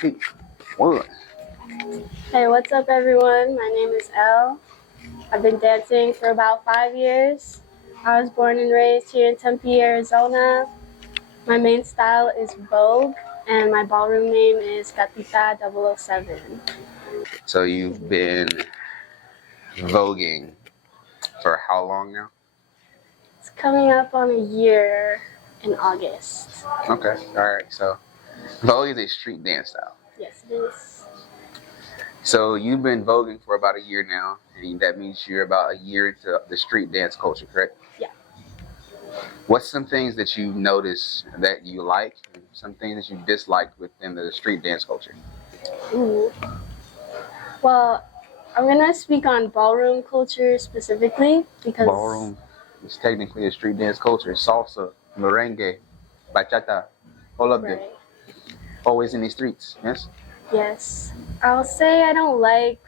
2, 1. Hey, what's up, everyone? My name is Elle. I've been dancing for about 5 years. I was born and raised here in Tempe, Arizona. My main style is Vogue, and my ballroom name is Gatita 007. So you've been voguing for how long now? It's coming up on a year in August. Okay, all right. So vogue is a street dance style. Yes, it is. So you've been voguing for about a year now, and that means you're about a year into the street dance culture, correct? Yeah. What's some things that you notice that you like, and some things that you dislike within the street dance culture? Ooh. Well, I'm going to speak on ballroom culture specifically because Ballroom is technically a street dance culture. Salsa, merengue, bachata, all of them. Right. Always in these streets, yes? Yes. I'll say I don't like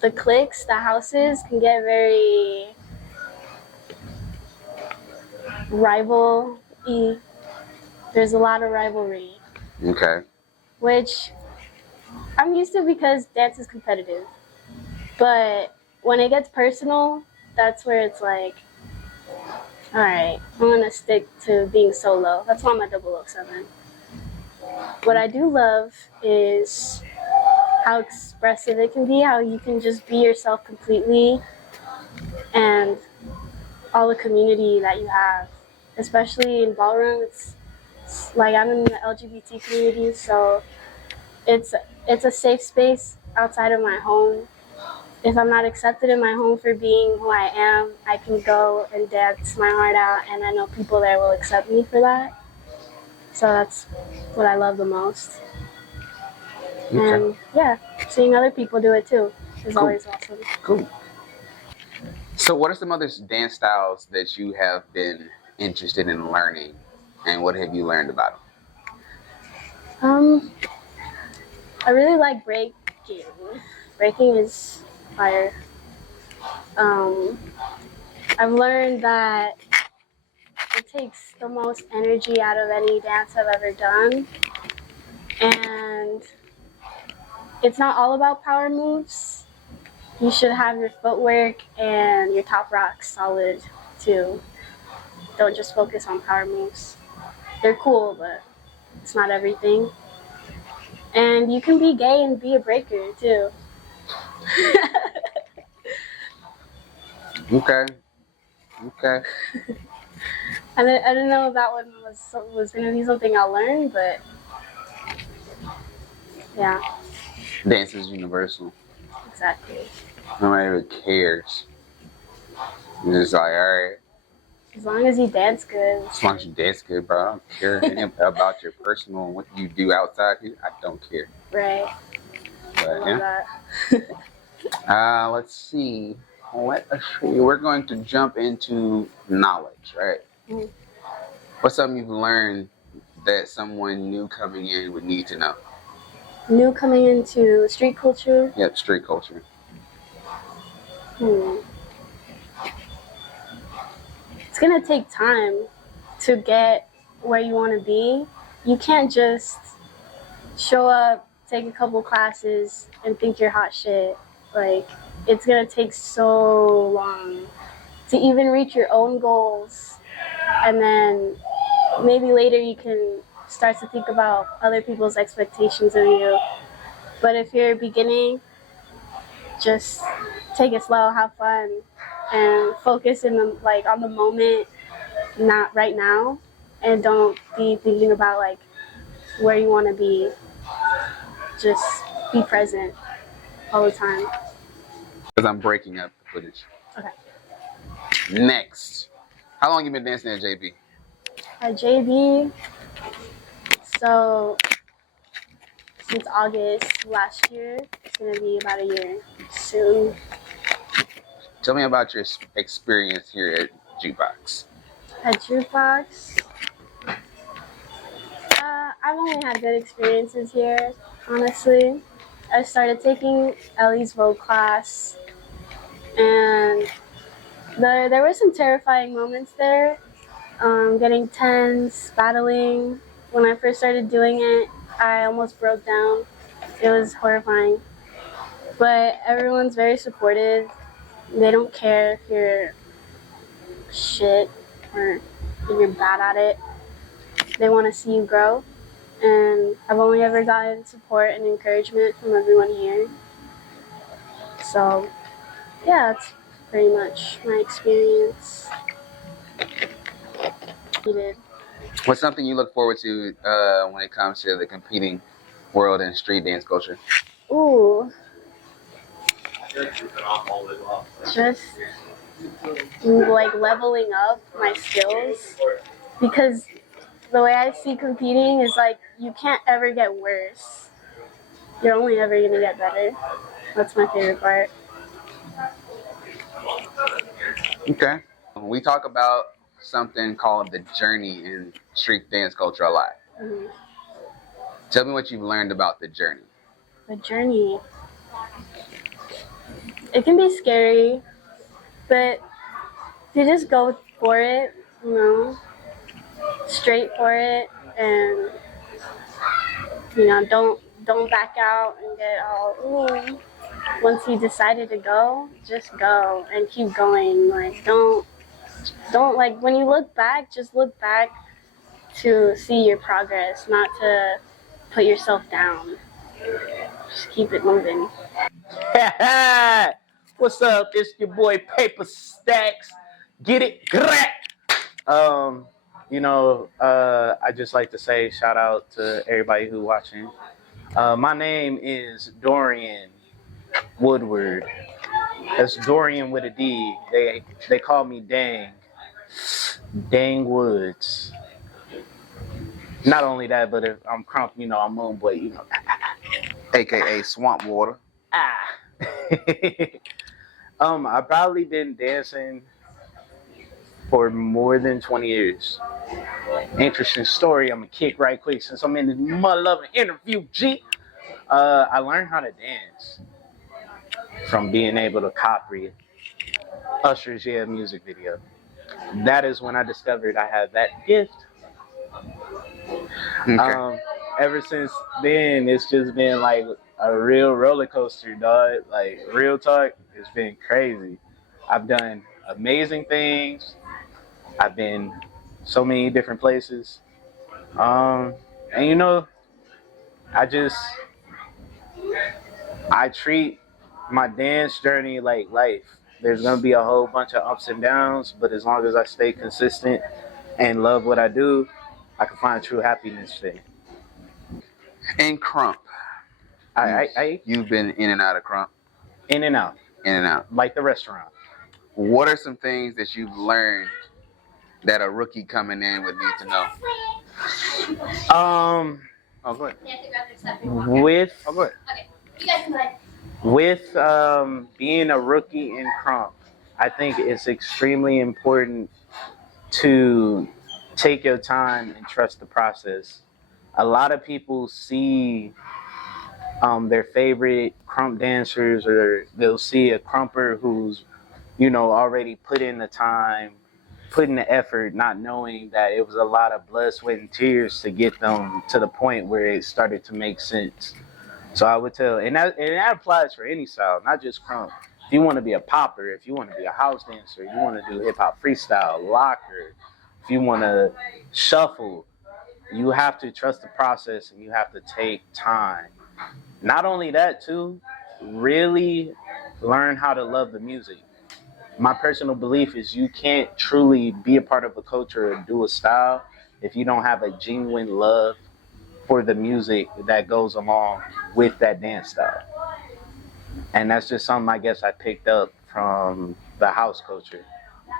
the cliques, the houses can get very rival-y. There's a lot of rivalry, Okay. which I'm used to because dance is competitive. But when it gets personal, that's where it's like, all right, I'm going to stick to being solo. That's why I'm a 007. What I do love is how expressive it can be, how you can just be yourself completely, and all the community that you have, especially in ballroom. It's like I'm in the LGBT community, so it's a safe space outside of my home. If I'm not accepted in my home for being who I am, I can go and dance my heart out, and I know people there will accept me for that. So that's what I love the most. Okay. And yeah, seeing other people do it too is Cool. always awesome. Cool. So what are some other dance styles that you have been interested in learning, and what have you learned about them? I really like breaking. Breaking is fire. I've learned that it takes the most energy out of any dance I've ever done. And it's not all about power moves. You should have your footwork and your top rock solid too. Don't just focus on power moves. They're cool, but it's not everything. And you can be gay and be a breaker too. Okay. Okay. I didn't know if that one was going to be something I'll learn, but yeah. Dance is universal. Exactly. Nobody really cares. You're just like, all right. As long as you dance good. As long as you dance good, bro. I don't care anything about your personal and what you do outside here. I don't care. Right. But, I love that. Let's see. Let us see. We're going to jump into knowledge, right? Mm-hmm. What's something you've learned that someone new coming in would need to know? New coming into street culture? Yep, street culture. It's going to take time to get where you want to be. You can't just show up, take a couple classes, and think you're hot shit. Like, it's going to take so long to even reach your own goals. And then maybe later you can start to think about other people's expectations of you. But if you're beginning, just take it slow, have fun, and focus on the moment, not right now, and don't be thinking about like where you want to be. Just be present all the time. Because I'm breaking up the footage. Okay. Next. How long you been dancing at JB? At JB, so since August last year, it's going to be about a year soon. Tell me about your experience here at Jukebox. At Jukebox, I've only had good experiences here, honestly. I started taking Ellie's Vogue class, and there were some terrifying moments there, getting tense, battling when I first started doing it. I almost broke down. It was horrifying. But everyone's very supportive. They don't care if you're shit or if you're bad at it. They want to see you grow. And I've only ever gotten support and encouragement from everyone here. So, yeah, that's pretty much my experience. What's something you look forward to when it comes to the competing world and street dance culture? Ooh. Just like leveling up my skills, because the way I see competing is like you can't ever get worse. You're only ever gonna get better. That's my favorite part. Okay. We talk about something called the journey in street dance culture a lot. Mm-hmm. Tell me what you've learned about the journey. The journey. It can be scary, but if you just go for it, you know, straight for it, and you know, don't back out and get all ooh. Once you decided to go, just go and keep going. Like don't like when you look back, just look back to see your progress, not to put yourself down. Just keep it moving. What's up? It's your boy Paper Stacks. Get it? I just like to say shout out to everybody who watching. My name is Dorian Woodward. That's Dorian with a D. They call me Dang Woods. Not only that, but if I'm Crump, you know, I'm Moonboy, you know. AKA Swamp Water. I've probably been dancing for more than 20 years. Interesting story. I'm gonna kick right quick since I'm in this mother-loving interview, G. I learned how to dance from being able to copy Usher's Yeah music video. That is when I discovered I had that gift. Okay. Ever since then, it's just been like a real roller coaster, dog. Like real talk, it's been crazy. I've done amazing things. I've been so many different places. And you know, I treat my dance journey like life. There's gonna be a whole bunch of ups and downs, but as long as I stay consistent and love what I do, I can find true happiness there. And Crump. You've been in and out of Crump. In and out. In and out. Like the restaurant. What are some things that you've learned that a rookie coming in would need to know? Oh, go ahead. With being a rookie in Crump, I think it's extremely important to take your time and trust the process. A lot of people see their favorite Crump dancers, or they'll see a Crumper who's, you know, already put in the time, put in the effort, not knowing that it was a lot of blood, sweat, and tears to get them to the point where it started to make sense. So I would tell, and that applies for any style, not just Crump. If you want to be a popper, if you want to be a house dancer, you want to do hip hop freestyle, locker, if you want to shuffle, you have to trust the process and you have to take time. Not only that, too, really learn how to love the music. My personal belief is you can't truly be a part of a culture or do a style if you don't have a genuine love for the music that goes along with that dance style. And that's just something I guess I picked up from the house culture.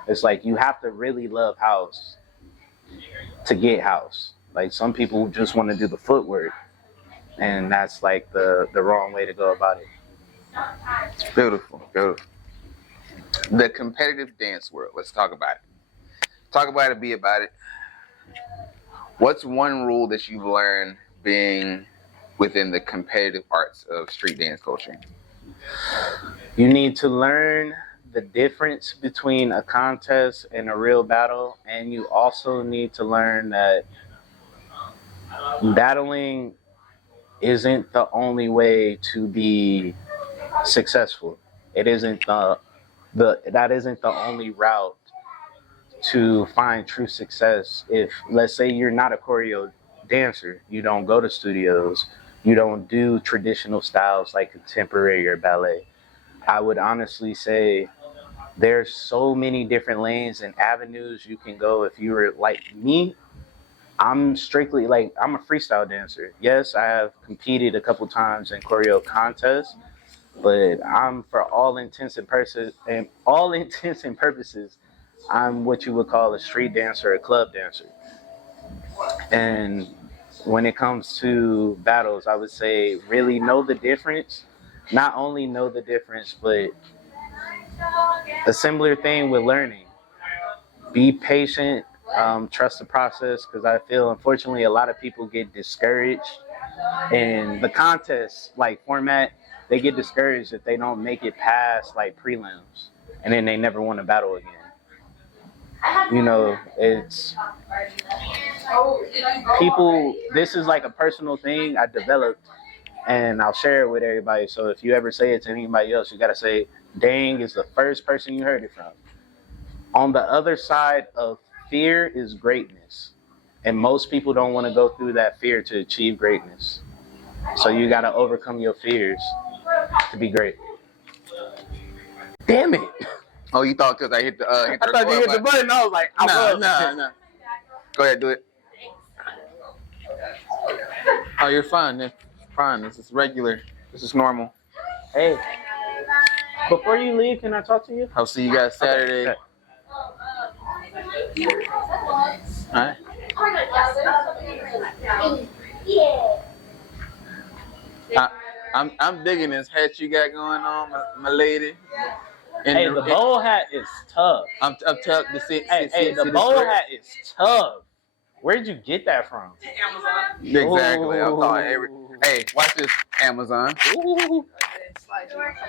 It's like you have to really love house to get house. Like some people just want to do the footwork, and that's like the wrong way to go about it. Beautiful, beautiful. The competitive dance world. Let's talk about it. Talk about it, be about it. What's one rule that you've learned being within the competitive arts of street dance culture? You need to learn the difference between a contest and a real battle, and you also need to learn that battling isn't the only way to be successful. It isn't that isn't the only route to find true success. If, let's say, you're not a choreo dancer, you don't go to studios, you don't do traditional styles like contemporary or ballet, I would honestly say there's so many different lanes and avenues you can go. If you were like me, I'm strictly like, I'm a freestyle dancer. Yes, I have competed a couple times in choreo contests, but I'm, for all intents and purposes, I'm what you would call a street dancer, a club dancer. And when it comes to battles, I would say really know the difference. Not only know the difference, but a similar thing with learning. Be patient, trust the process, because I feel, unfortunately, a lot of people get discouraged in the contest like format. They get discouraged if they don't make it past like prelims, and then they never want to battle again. You know, it's people. This is like a personal thing I developed, and I'll share it with everybody. So if you ever say it to anybody else, you gotta say, "Dang" is the first person you heard it from. On the other side of fear is greatness, and most people don't want to go through that fear to achieve greatness. So you gotta overcome your fears to be great. Damn it! Oh, you thought because I hit the hit the I thought you hit the button? button. I was like, No. Go ahead, do it. Oh, you're fine. It's fine. This is regular. This is normal. Hey, before you leave, can I talk to you? I'll see you guys Saturday. Okay. All right. I'm digging this hat you got going on, my lady. Hey, the bowl hat is tough. I'm tough to see. Hey, the bowl hat is tough. Where'd you get that from? Amazon. Exactly. I'm talking Hey, watch this, Amazon. Ooh.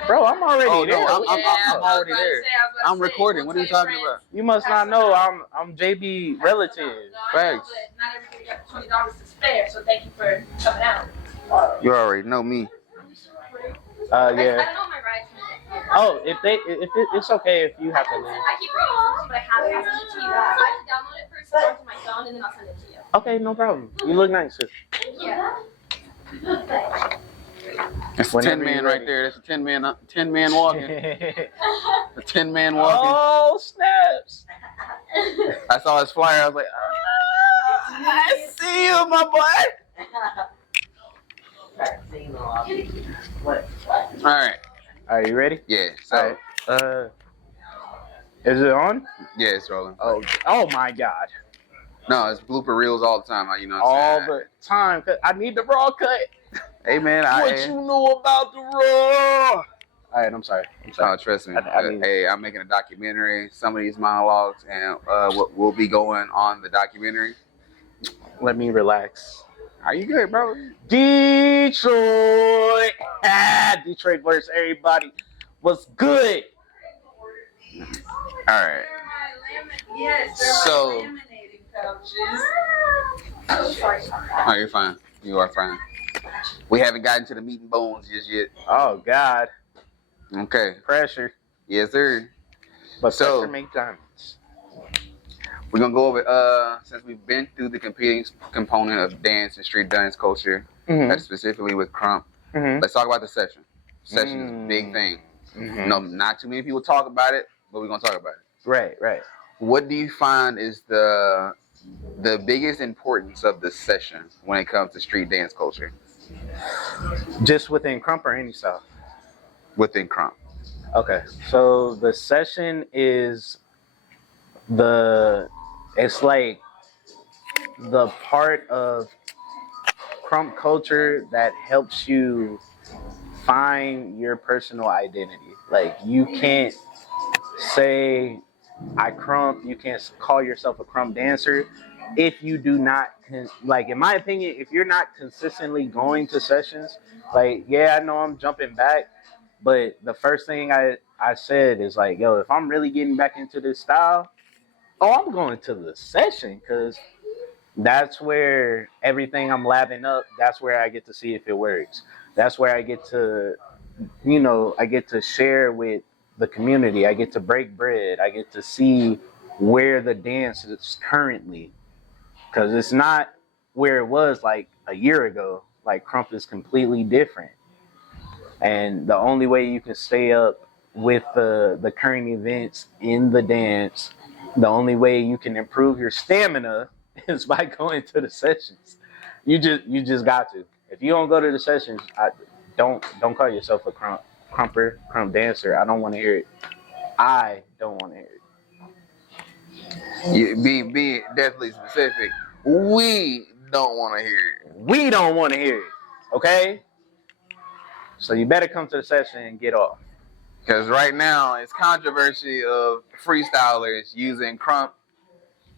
Bro, I'm already Oh there. no, I'm already there. I'm recording. What are you talking about? You must not know. I'm JB relative. Facts. Not everybody got $20 to spare, so thank you for coming out. You already know me. Yeah. I don't know my rights. Oh, it's okay if you have to leave. I keep reading, but I have to send it to you guys. I have to download it first onto my phone, and then I'll send it to you. Okay, no problem. You look nice. Yeah. That's a 10 man right there. That's a 10 man walking. A 10 man walking. Oh, snaps. I saw his flyer. I was like, I see you, my boy. All right. Are you ready? Yeah. So, All right. Is it on? yeah, it's rolling. Oh my God. No, it's blooper reels all the time. You know what I'm All saying? the time. 'Cause I need the raw cut. Hey, man. What you know about the raw? All right, I'm sorry. Oh, trust me. Hey, I'm making a documentary. Some of these monologues, and we'll be going on the documentary. Let me relax. Are you good, bro? Detroit. Detroit versus everybody. What's good? All right. Yes, So- laminating pouches. Oh, sorry. Oh, you're fine. You are fine. We haven't gotten to the meat and bones just yet. Oh God. Okay. Pressure. Yes, sir. But So- pressure make diamonds. We're gonna go over since we've been through the competing component of dance and street dance culture, that's specifically with Crump. Mm-hmm. Let's talk about the session. Session is a big thing. Mm-hmm. No, not too many people talk about it, but we're gonna talk about it. Right. What do you find is the biggest importance of the session when it comes to street dance culture Just within Crump or any style? within Crump? Okay. So the session is it's like the part of Crump culture that helps you find your personal identity. Like, you can't say I Crump, you can't call yourself a Crump dancer if you do not, like, in my opinion, if you're not consistently going to sessions. Like, yeah, I know I'm jumping back, but the first thing I said is like, yo, if I'm really getting back into this style, I'm going to the session, because That's where everything I'm labbing up, that's where I get to see if it works. That's where I get to, I get to share with the community. I get to break bread. I get to see where the dance is currently. Because it's not where it was like a year ago. Like Crump is completely different. And the only way you can stay up with the current events in the dance, the only way you can improve your stamina is by going to the sessions. You just got to. If you don't go to the sessions, don't call yourself a crump dancer. I don't want to hear it. I don't want to hear it. Be definitely specific. We don't want to hear it. We don't want to hear it. Okay? So you better come to the session and get off. Because right now it's controversy of freestylers using crump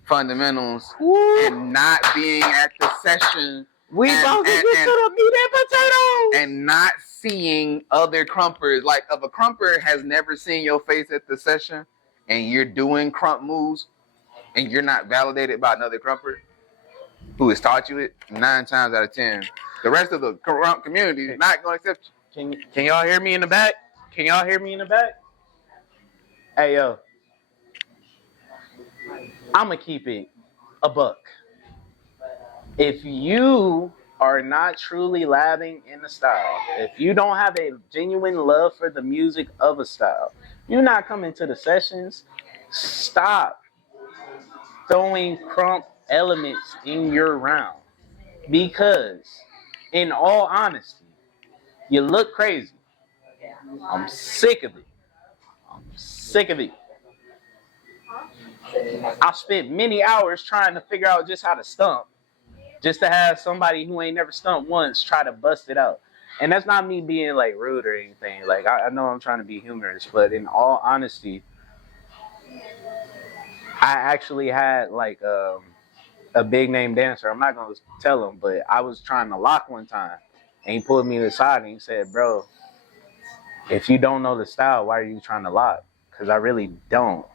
fundamentals and not being at the session. We about to get to the meat and potatoes. And not seeing other crumpers. Like if a crumper has never seen your face at the session and you're doing crump moves and you're not validated by another crumper who has taught you it, 9 times out of 10, the rest of the crump community is not going to accept you. Can y'all hear me in the back? Can y'all hear me in the back? Hey, yo. I'm going to keep it a buck. If you are not truly labbing in the style, if you don't have a genuine love for the music of a style, you're not coming to the sessions, stop throwing crump elements in your round. Because, in all honesty, you look crazy. I'm sick of it. I'm sick of it. I spent many hours trying to figure out just how to stump, just to have somebody who ain't never stumped once try to bust it out. And that's not me being like rude or anything. Like I know I'm trying to be humorous, but in all honesty, I actually had like a big name dancer. I'm not gonna tell him, but I was trying to lock one time, and he pulled me aside and he said, "Bro, if you don't know the style, why are you trying to lock? Because I really don't.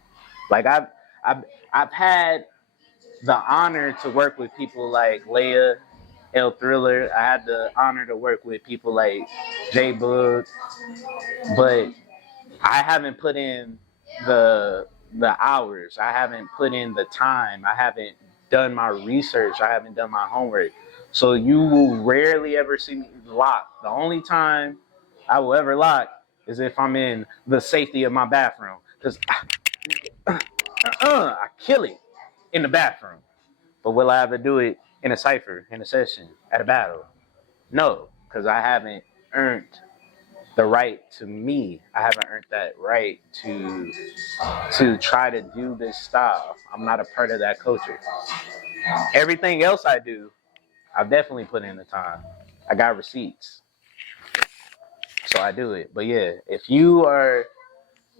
Like I've had the honor to work with people like Leia, El Thriller. I had the honor to work with people like J Bug, but I haven't put in the hours. I haven't put in the time. I haven't done my research. I haven't done my homework. So you will rarely ever see me lock. The only time I will ever lock is if I'm in the safety of my bathroom, because I kill it in the bathroom. But will I ever do it in a cipher, in a session, at a battle? No, because I haven't earned the right to me. I haven't earned that right to try to do this style. I'm not a part of that culture. Everything else I do, I've definitely put in the time. I got receipts. So I do it. But yeah, if you are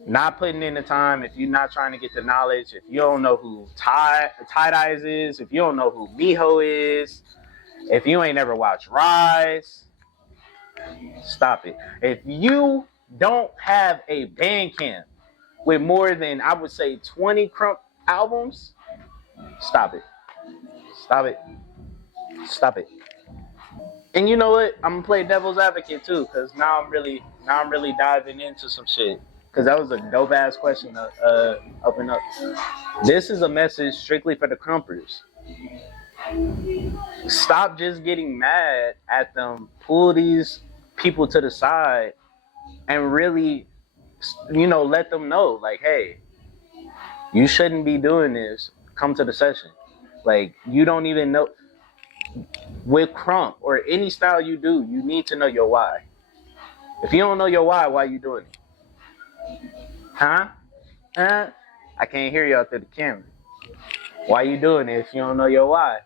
not putting in the time, if you're not trying to get the knowledge, if you don't know who Tie-Dyes is, if you don't know who Miho is, if you ain't never watched Rise, stop it. If you don't have a Bandcamp with more than, I would say, 20 crump albums, stop it. Stop it. Stop it. And you know what? I'm gonna play devil's advocate too, because now I'm really diving into some shit. Because that was a dope ass question to open up. This is a message strictly for the crumpers. Stop just getting mad at them. Pull these people to the side and really, let them know, like, hey, you shouldn't be doing this. Come to the session. Like, you don't even know. With crump or any style you do, you need to know your why. If you don't know your why are you doing it? Huh? I can't hear y'all through the camera. Why you doing it if you don't know your why?